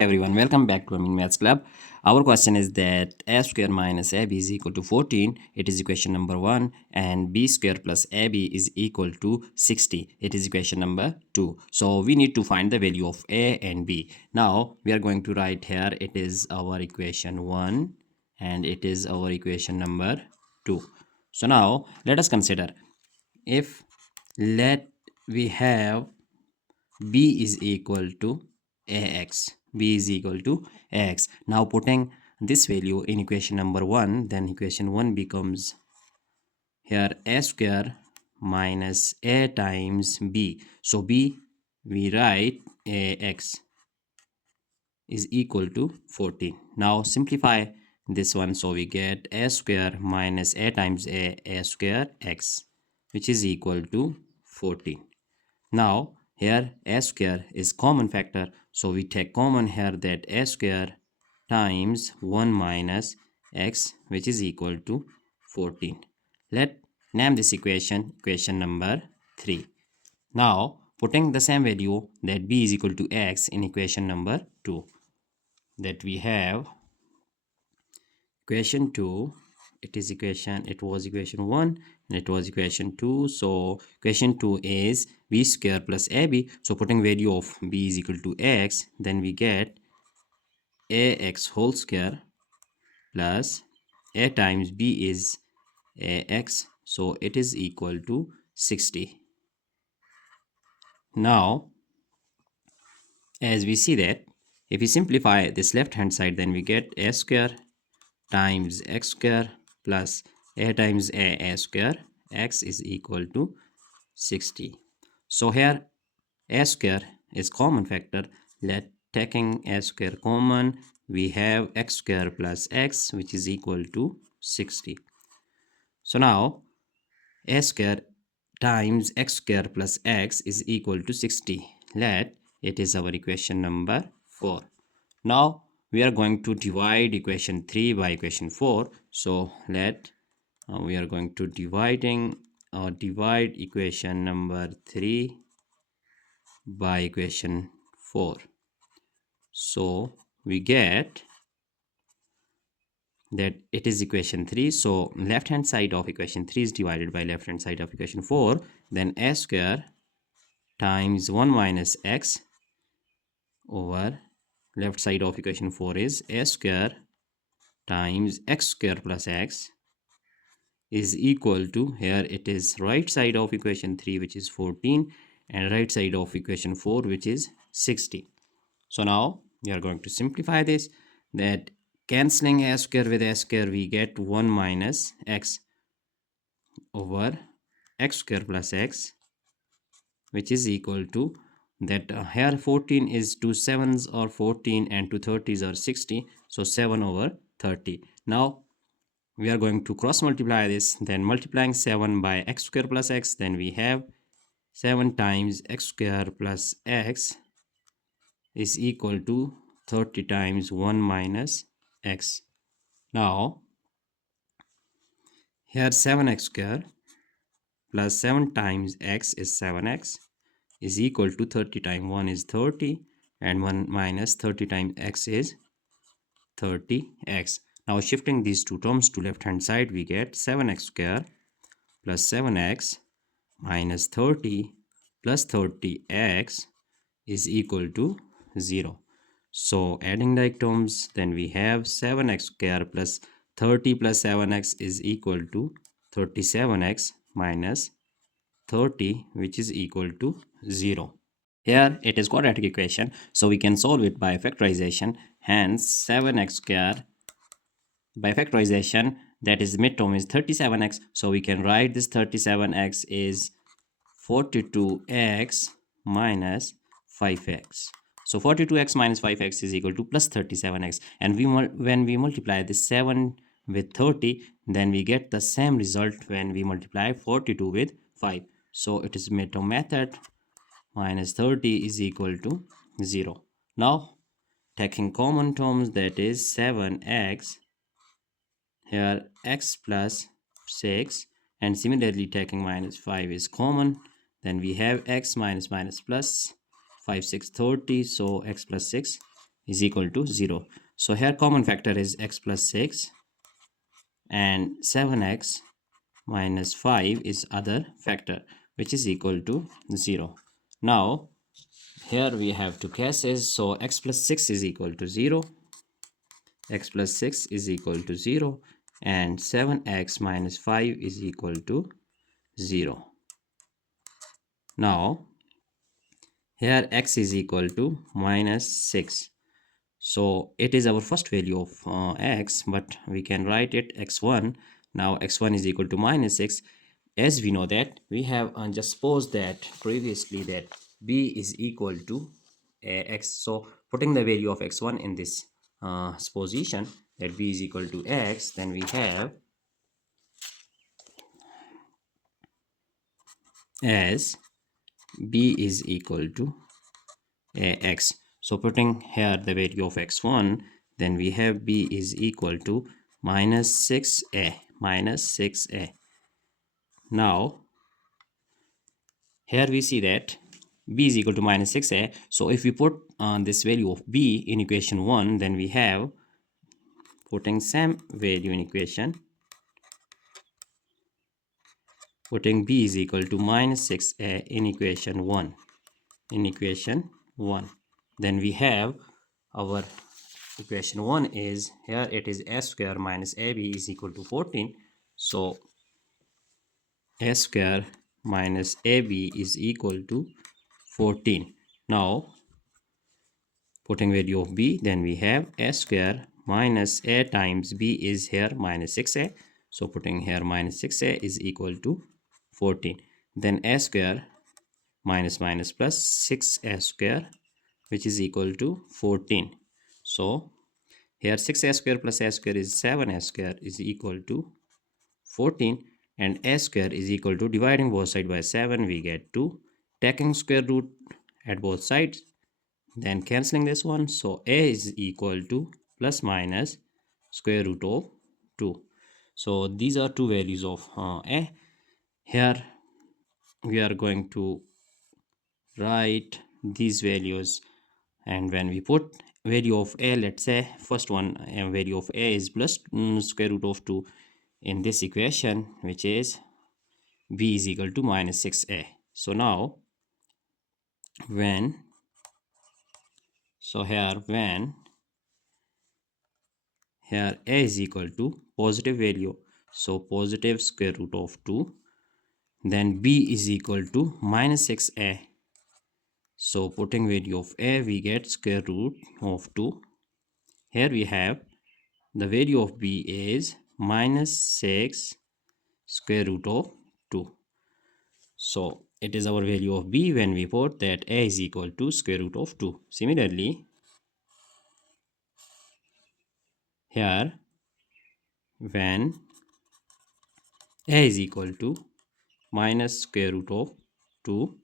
Everyone, welcome back to Maths Club. Our question is that a square minus ab is equal to 14. It is equation number 1, and b square plus ab is equal to 60. It is equation number 2. So we need to find the value of a and b. Now we are going to write here it is our equation 1 and it is our equation number 2. So now let us consider if let we have b is equal to ax. B is equal to ax. Now putting this value in equation number 1, then equation 1 becomes here a square minus a times b. So b, we write ax is equal to 14. Now simplify this one, so we get a square minus a times a square x, which is equal to 14. Now here a square is common factor, so we take common here that a square times 1 minus x, which is equal to 14. Let name this equation number 3. Now putting the same value that b is equal to x in equation number 2, that we have equation 2, it was equation 1 and it was equation 2. So equation 2 is b square plus ab. So putting value of b is equal to x, then we get ax whole square plus a times b is ax, so it is equal to 60. Now as we see that if we simplify this left hand side, then we get a square times x square plus a times a square x is equal to 60. So here a square is common factor. Let taking a square common, we have x square plus x, which is equal to 60. So now a square times x square plus x is equal to 60. Let it is our equation number 4. Now we are going to divide equation 3 by equation 4. So let we are going to divide equation number 3 by equation 4. So we get that it is equation 3. So left hand side of equation 3 is divided by left hand side of equation 4. Then a square times 1 minus x over left side of equation 4 is a square times x square plus x is equal to, here it is right side of equation 3, which is 14, and right side of equation 4, which is 60. So now we are going to simplify this, that cancelling a square with a square, we get 1 minus x over x square plus x, which is equal to that here 14 is 2 7s or 14 and 2 30s are 60, so 7 over 30. Now we are going to cross multiply this, then multiplying 7 by x square plus x, then we have 7 times x square plus x is equal to 30 times 1 minus x. Now here 7x square plus 7 times x is 7x is equal to 30 times 1 is 30 and 1 minus 30 times x is 30x. Now shifting these two terms to left hand side, we get 7x square plus 7x minus 30 plus 30x is equal to 0. So adding like terms, then we have 7x square plus 30 plus 7x is equal to 37x minus 30, which is equal to 0. Here it is quadratic equation, so we can solve it by factorization. Hence 7x square by factorization, that is midterm is 37x, so we can write this 37x is 42x minus 5x. So 42x minus 5x is equal to plus 37x, and when we multiply this 7 with 30, then we get the same result when we multiply 42 with 5. So it is midterm method, minus 30 is equal to 0. Now taking common terms, that is 7x, here x plus 6, and similarly taking minus 5 is common, then we have x minus minus plus 5 6 30, so x plus 6 is equal to 0. So here common factor is x plus 6 and 7x minus 5 is other factor which is equal to 0. Now here we have two cases. So x plus 6 is equal to 0. X plus 6 is equal to 0 and 7x minus 5 is equal to 0. Now here x is equal to minus 6. So it is our first value of x, but we can write it x1. Now x1 is equal to minus 6. As we know that we have just supposed that previously that b is equal to x. So putting the value of x1 in this supposition that b is equal to x, then we have as b is equal to ax. So putting here the value of x1, then we have b is equal to minus 6a, minus 6a. Now here we see that b is equal to minus 6a. So if we put this value of b in equation 1, then we have putting same value in equation, putting b is equal to minus 6a in equation 1. In equation 1, then we have our equation 1 is here it is s square minus ab is equal to 14. So s square minus ab is equal to 14. Now putting value of b, then we have s square minus a times b is here minus 6a. So putting here minus 6a is equal to 14. Then a square minus minus plus 6a square which is equal to 14. So here 6a square plus a square is 7a square is equal to 14, and a square is equal to, dividing both sides by 7, we get 2. Taking square root at both sides, then cancelling this one. So a is equal to plus minus square root of 2. So these are two values of a. Here we are going to write these values, and when we put value of a, let's say first one value of a is plus square root of 2 in this equation, which is b is equal to minus 6a. So now when here a is equal to positive value, so positive square root of 2, then b is equal to minus 6a. So putting value of a, we get square root of 2. Here we have the value of b is minus 6 square root of 2. So it is our value of b when we put that a is equal to square root of 2. Similarly, here when a is equal to minus square root of 2,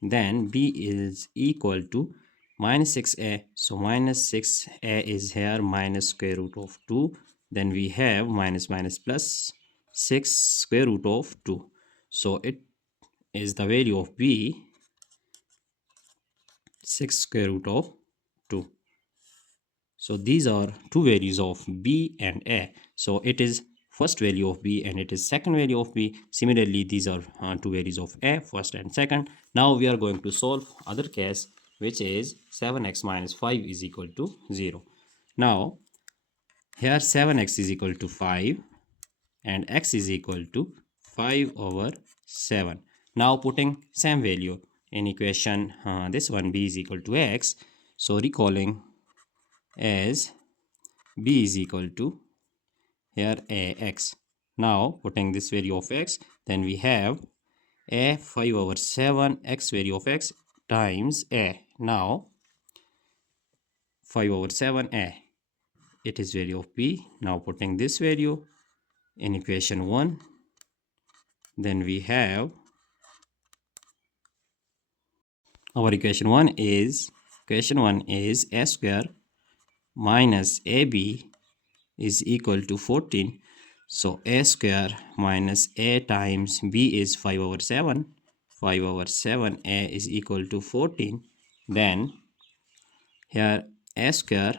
then b is equal to minus 6a. So minus 6a is here minus square root of 2. Then we have minus minus plus 6 square root of 2. So it is the value of b 6 square root of 2. So these are two values of b and a. So it is first value of b and it is second value of b. Similarly, these are two values of a, first and second. Now we are going to solve other case, which is 7x minus 5 is equal to 0. Now here 7x is equal to 5 and x is equal to 5 over 7. Now putting same value in equation, this one b is equal to x. So recalling as b is equal to here ax. Now putting this value of x, then we have a 5 over 7 x value of x times a. Now 5 over 7 a, it is value of b. Now putting this value in equation 1, then we have our equation 1 is a square minus ab is equal to 14. So a square minus a times b is 5 over 7. 5 over 7 a is equal to 14. Then here a square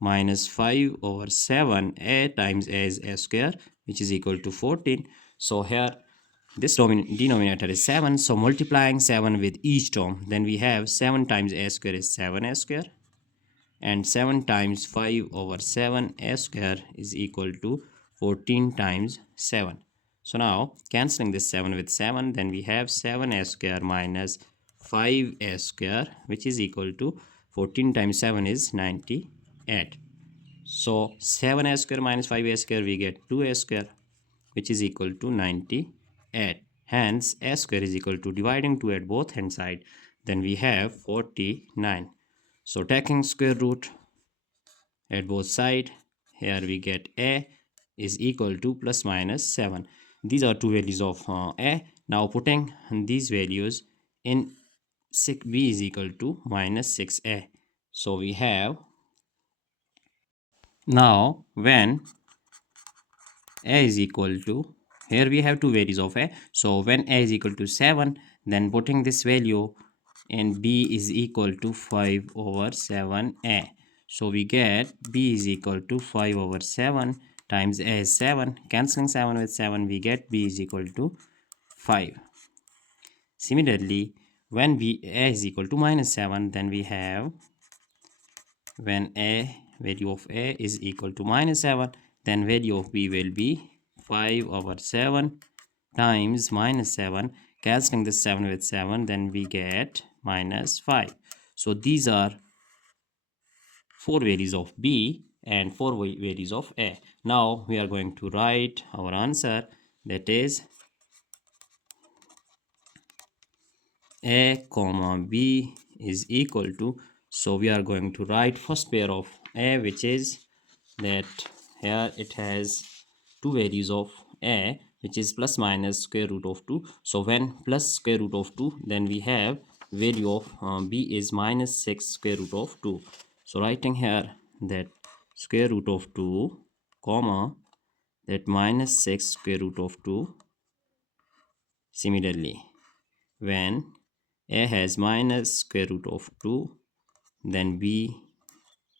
minus 5 over 7 a times a is a square, which is equal to 14. So here this denominator is 7, so multiplying 7 with each term, then we have 7 times a square is 7a square, and 7 times 5 over 7 a square is equal to 14 times 7. So now cancelling this 7 with 7, then we have 7a square minus 5a square, which is equal to 14 times 7 is 98. So 7a square minus 5a square, we get 2a square, which is equal to 98. Hence a square is equal to, dividing 2 at both hand side, then we have 49. So taking square root at both sides, here we get a is equal to plus minus 7. These are two values of a. Now putting these values in, b is equal to minus 6a. So we have, now when a is equal to, here we have two values of a, so when a is equal to 7, then putting this value in, b is equal to 5 over 7a. So we get b is equal to 5 over 7 times a is 7. Cancelling 7 with 7, we get b is equal to 5. Similarly, when a is equal to minus 7, then we have, when a value of a is equal to minus 7, then value of b will be 5 over 7 times minus 7. Cancelling this 7 with 7, then we get minus 5. So these are 4 values of b and 4 values of a. Now we are going to write our answer, that is a comma b is equal to, so we are going to write first pair of a, which is that here it has two values of a, which is plus minus square root of 2. So when plus square root of 2, then we have value of b is minus 6 square root of 2. So writing here that square root of 2 comma that minus 6 square root of 2. Similarly, when a has minus square root of 2, then b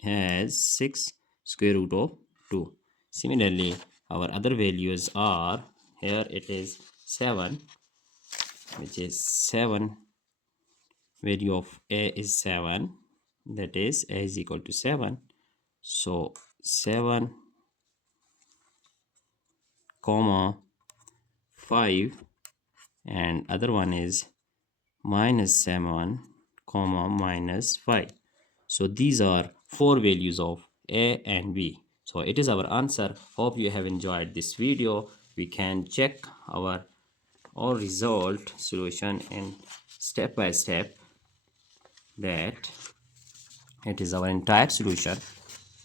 has 6 square root of 2. Similarly, our other values are, here it is 7, which is 7, value of a is 7, that is a is equal to 7. So 7 comma 5, and other one is minus 7 comma minus 5. So these are 4 values of a and b. So it is our answer. Hope you have enjoyed this video. We can check our result solution in step by step, that it is our entire solution.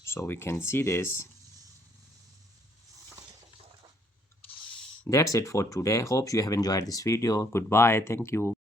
So we can see this. That's it for today. Hope you have enjoyed this video. Goodbye. Thank you.